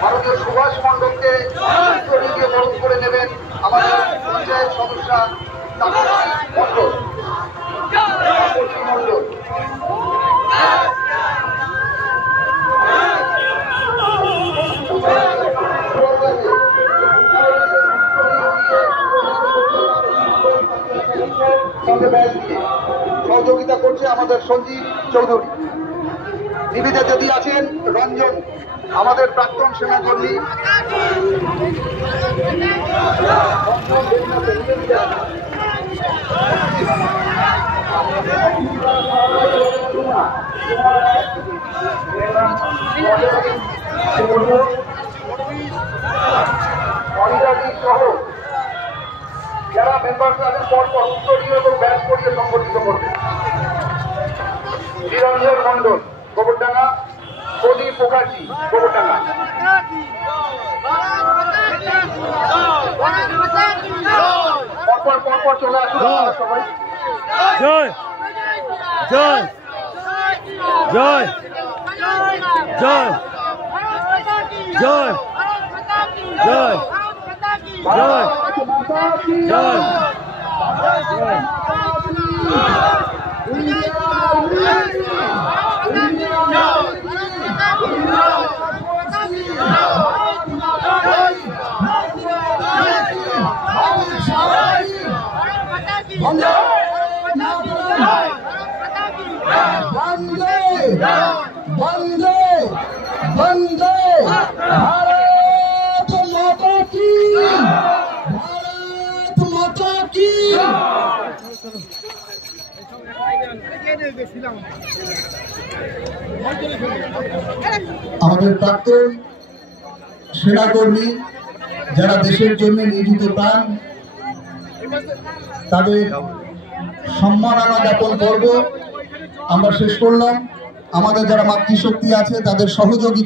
ভারতীয় সুভাষ মণ্ডলকে দিয়ে বরণ করে নেবেন আমাদের পঞ্চায়েত সদস্য মণ্ডল মণ্ডল। সহযোগিতা করছে আমাদের সঞ্জীব চৌধুরী। নিবেদিতা যদি আছেন রঞ্জন, আমাদের প্রাক্তন সেনাকর্মী। সহ যারা মেম্বার্স আছেন পরপর উত্তরীয় এবং ব্যাচ করিয়ে সংগঠিত করবে। নিরঞ্জন মন্ডল গোবরডাঙ্গা, প্রদীপ মুখার্জি গোবরডাঙ্গা। পরপর চলে আসুন সবাই। জয় জয় জয় জয় জয় জয় জয় জয় বন্দে বন্দে বন্দে ভারত মাতা কি, ভারত মাতা কি। আমাদের প্রাক্তন সেনাকর্মী যারা দেশের জন্য নিয়োজিত প্রাণ, তাদের সম্মাননা জ্ঞাপন পর্ব আমরা শেষ করলাম। আমাদের যারা মাতৃশক্তি আছে তাদের সহযোগিতা